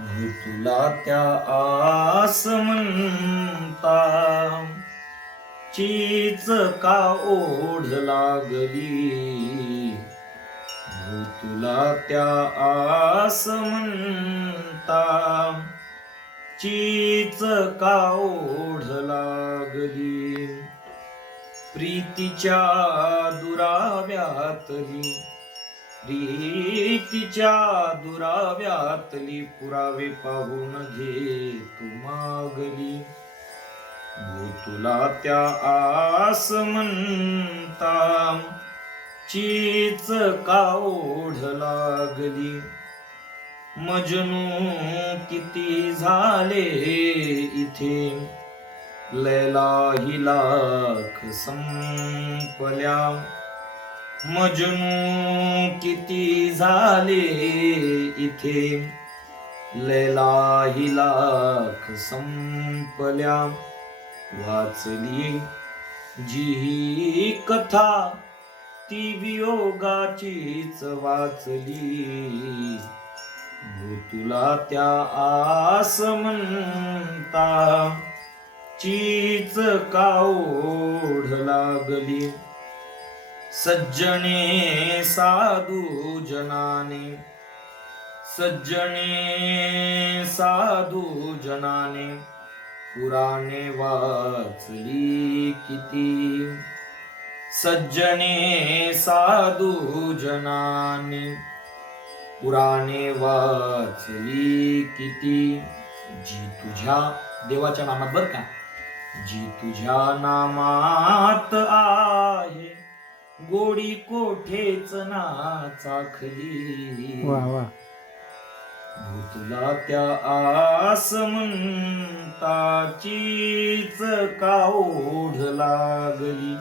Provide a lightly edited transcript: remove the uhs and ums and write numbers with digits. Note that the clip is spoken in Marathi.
तुला त्या आस म्हणता चीच का ओढ लागली. तुला त्या आस म्हणता चीच का ओढ लागली. प्रीतीच्या दुराव्यातली पुरावे पाहून घे तू मागली. तुला त्या आस म्हणता चीच का ओढ लागली. मजनू किती झाले इथे, लैला ही लाख संपल्या. मजनू किती झाले इथे, लैला ही लाख संपल्या. वाचली जी ही कथा ती वियोगाचीच वाचली. तुला त्या आस म्हणता चीच का ओढ लागली. सज्जने साधू जनाने पुराणे वाचली किती. सज्जने साधू जनाने पुराणे वाचली किती. जी तुझ्या देवाच्या नामात बर का, जी तुझ्या नामात आहे गोडी कोठेच ना चाखली. वा वा. तुला त्या आस म्हणता चीच का ओढ लागली.